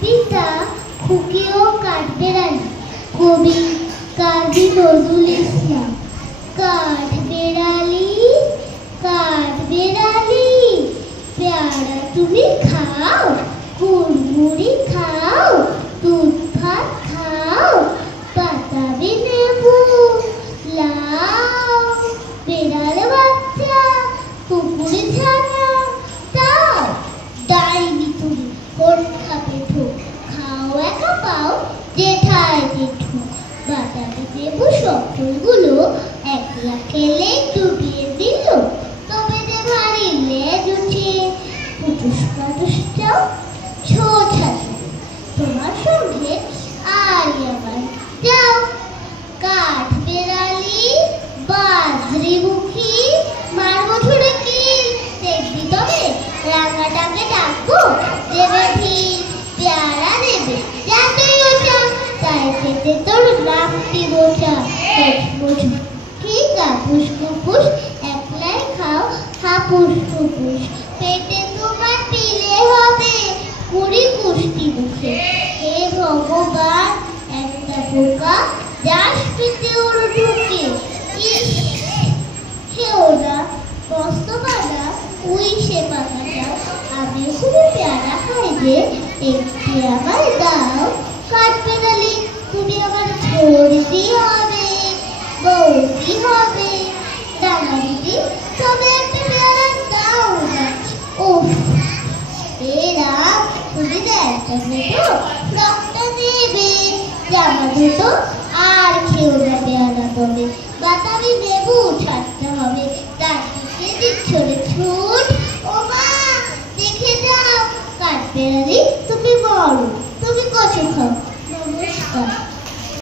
কবিতা খুকি ও কাঠবেড়ালি, কবি কাজী নজরুল ইসলাম। কাঠবেড়ালি কাঠবেড়ালি, পেয়ারা তুমি খাও, কুড়মুড়ি খাও, দুধ ভাত খাও, বাতাবি নেবু লাও। বেড়াল বাচ্চা কুকুরে ছানা তাও, ডাইনি তুমি কোন খাবে ঠোক, খাও একা পাও জেঠায় জেঠু। বাতাবি নেবু সকলগুলো একলা খেলে ডুবিয়ে দিল, তবে যে ভারী লেজ উঠে পুটুস পাটুস চাও ছোছাছে তোমার সঙ্গে আরই আমার যাও। কাঠবেড়ালি বাজরি মুখী, মারবো ছুড়ে কি দেখবি তবে, রাঙাটাকে ডাকবো দেবে ভিড়, পেয়ারা দেবে যাতেই ওঠা, তাই খেতে তোর রাখতি বোঝা। কি কাপুস কুপুস একলাই খাও হাপুস কুপুস, পেটে তোমার পিলে হবে কুড়ি কুষ্টি মুখে। হে ভগবান একটা পোকা যাস পেটে ওর ঢুকে, ইস সে ওরা মস্ত বাঁধা উই সে পাতাটা, আমি খুবই পেয়ারা খাই যে একটি আমার দাও। কাঠবেড়ালি তুমি আমার ঝর্দি হবে বৌদি হবে, ডানা দিদি তবে একটা পেয়ারা দাও না। ওহ এরা তুমি একটা দুটো রক্তটা দেবে, জামা দুটো আর খেও না পেয়ারা তবে, বাতাবি নেবু ছাড়তে হবে, তার দিকে দিচ্ছ রে ছুট। ও মা দেখে যাও, কাঠবেড়ালি তুমি বড়, তুমি কচু খাও। নমস্কার।